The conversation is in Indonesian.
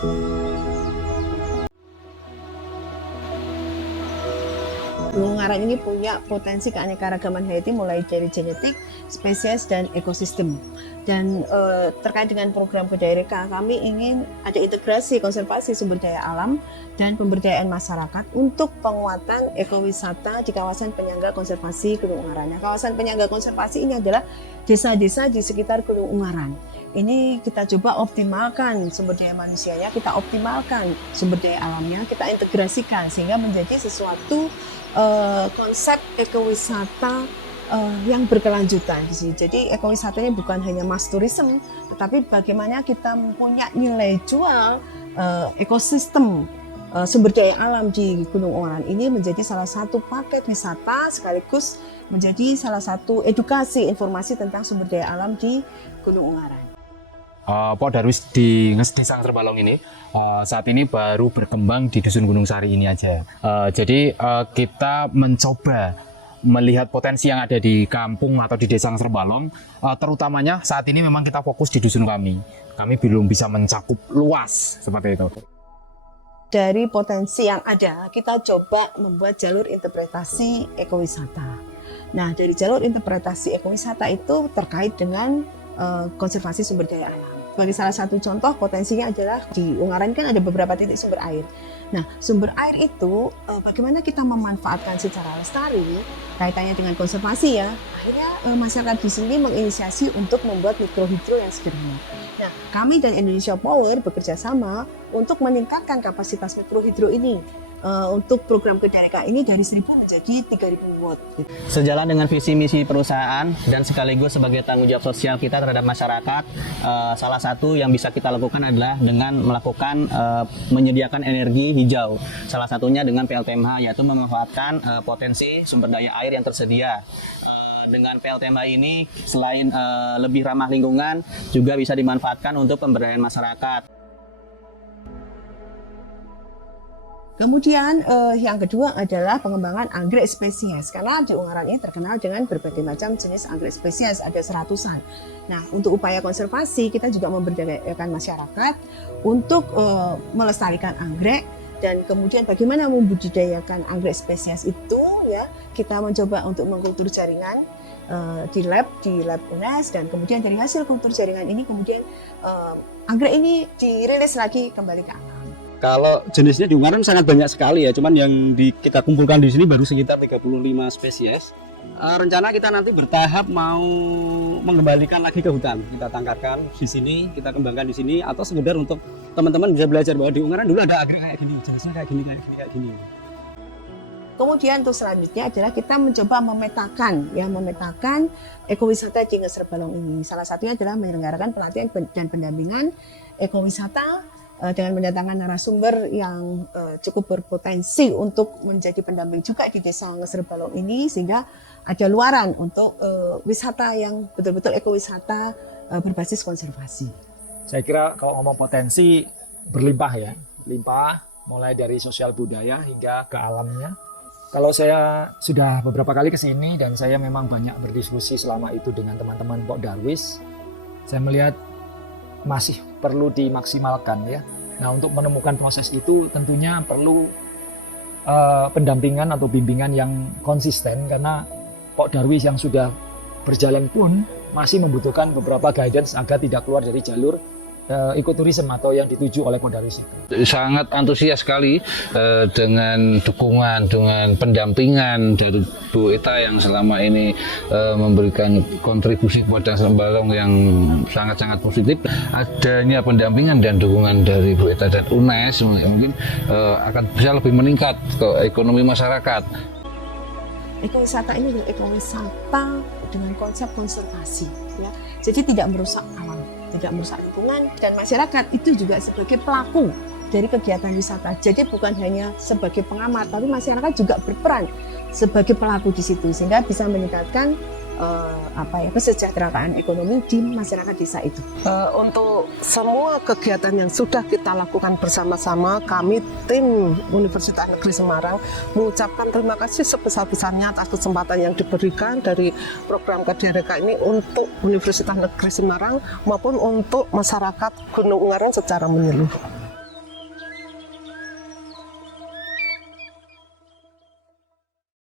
Gunung Ungaran ini punya potensi keanekaragaman hayati mulai dari genetik, spesies, dan ekosistem. Dan terkait dengan program Kedaireka, kami ingin ada integrasi konservasi sumber daya alam dan pemberdayaan masyarakat untuk penguatan ekowisata di kawasan penyangga konservasi Gunung Ungaran. Nah, kawasan penyangga konservasi ini adalah desa-desa di sekitar Gunung Ungaran. Ini kita coba optimalkan sumber daya manusianya, kita optimalkan sumber daya alamnya, kita integrasikan sehingga menjadi sesuatu konsep ekowisata yang berkelanjutan di sini. Jadi ekowisatanya bukan hanya mass tourism, tetapi bagaimana kita mempunyai nilai jual ekosistem sumber daya alam di Gunung Ungaran ini menjadi salah satu paket wisata sekaligus menjadi salah satu edukasi informasi tentang sumber daya alam di Gunung Ungaran. Pok Darwis di Desa Angserbalong ini saat ini baru berkembang di Dusun Gunung Sari ini aja. Jadi kita mencoba melihat potensi yang ada di kampung atau di Desa Angserbalong, terutamanya saat ini memang kita fokus di dusun kami. Kami belum bisa mencakup luas seperti itu. Dari potensi yang ada, kita coba membuat jalur interpretasi ekowisata. Nah, dari jalur interpretasi ekowisata itu terkait dengan konservasi sumber daya alam. Sebagai salah satu contoh, potensinya adalah di Ungaran kan ada beberapa titik sumber air. Nah, sumber air itu bagaimana kita memanfaatkan secara lestari, kaitannya dengan konservasi ya. Akhirnya masyarakat di sini menginisiasi untuk membuat mikrohidro yang sederhana. Nah, kami dan Indonesia Power bekerja sama untuk meningkatkan kapasitas mikrohidro ini. Untuk program Kedaireka ini dari 1.000 menjadi 3.000 watt. Sejalan dengan visi misi perusahaan dan sekaligus sebagai tanggung jawab sosial kita terhadap masyarakat, salah satu yang bisa kita lakukan adalah dengan melakukan menyediakan energi hijau. Salah satunya dengan PLTMH, yaitu memanfaatkan potensi sumber daya air yang tersedia. Dengan PLTMH ini selain lebih ramah lingkungan, juga bisa dimanfaatkan untuk pemberdayaan masyarakat. Kemudian yang kedua adalah pengembangan anggrek spesies, karena di Ungaran ini terkenal dengan berbagai macam jenis anggrek spesies, ada seratusan. Nah, untuk upaya konservasi kita juga memberdayakan masyarakat untuk melestarikan anggrek, dan kemudian bagaimana membudidayakan anggrek spesies itu ya, kita mencoba untuk mengkultur jaringan di lab UNES, dan kemudian dari hasil kultur jaringan ini kemudian anggrek ini dirilis lagi kembali ke alam. Kalau jenisnya di Ungaran sangat banyak sekali ya, cuman yang kita kumpulkan di sini baru sekitar 35 spesies. Rencana kita nanti bertahap mau mengembalikan lagi ke hutan. Kita tangkarkan di sini, kita kembangkan di sini, atau sekedar untuk teman-teman bisa belajar bahwa di Ungaran dulu ada anggrek kayak gini, jenisnya kayak gini, kayak gini. Kemudian untuk selanjutnya adalah kita mencoba memetakan ekowisata di Angserbalong ini. Salah satunya adalah menyelenggarakan pelatihan dan pendampingan ekowisata dengan mendatangkan narasumber yang cukup berpotensi untuk menjadi pendamping juga di Desa Angserbalong ini, sehingga ada luaran untuk wisata yang betul-betul ekowisata berbasis konservasi. Saya kira kalau ngomong potensi berlimpah ya, limpah mulai dari sosial budaya hingga ke alamnya. Kalau saya sudah beberapa kali ke sini dan saya memang banyak berdiskusi selama itu dengan teman-teman Pok Darwis, saya melihat masih perlu dimaksimalkan ya. Nah, untuk menemukan proses itu tentunya perlu pendampingan atau bimbingan yang konsisten, karena Pok Darwis yang sudah berjalan pun masih membutuhkan beberapa guidance agar tidak keluar dari jalur ekoturisme atau yang dituju oleh Pok Darwis itu. Sangat antusias sekali dengan dukungan, dengan pendampingan dari Bu Eta yang selama ini memberikan kontribusi kepada Angserbalong yang sangat-sangat positif. Adanya pendampingan dan dukungan dari Bu Eta dan UNES mungkin akan bisa lebih meningkat ke ekonomi masyarakat. Ekowisata ini adalah ekowisata dengan konsep konservasi, ya. Jadi tidak merusak alam, tidak merusak lingkungan, dan masyarakat itu juga sebagai pelaku dari kegiatan wisata. Jadi bukan hanya sebagai pengamat, tapi masyarakat juga berperan sebagai pelaku di situ, sehingga bisa meningkatkan kesejahteraan ekonomi di masyarakat desa itu. Untuk semua kegiatan yang sudah kita lakukan bersama-sama, kami tim Universitas Negeri Semarang mengucapkan terima kasih sebesar-besarnya atas kesempatan yang diberikan dari program Kedaireka ini untuk Universitas Negeri Semarang maupun untuk masyarakat Gunung Ungaran secara menyeluruh.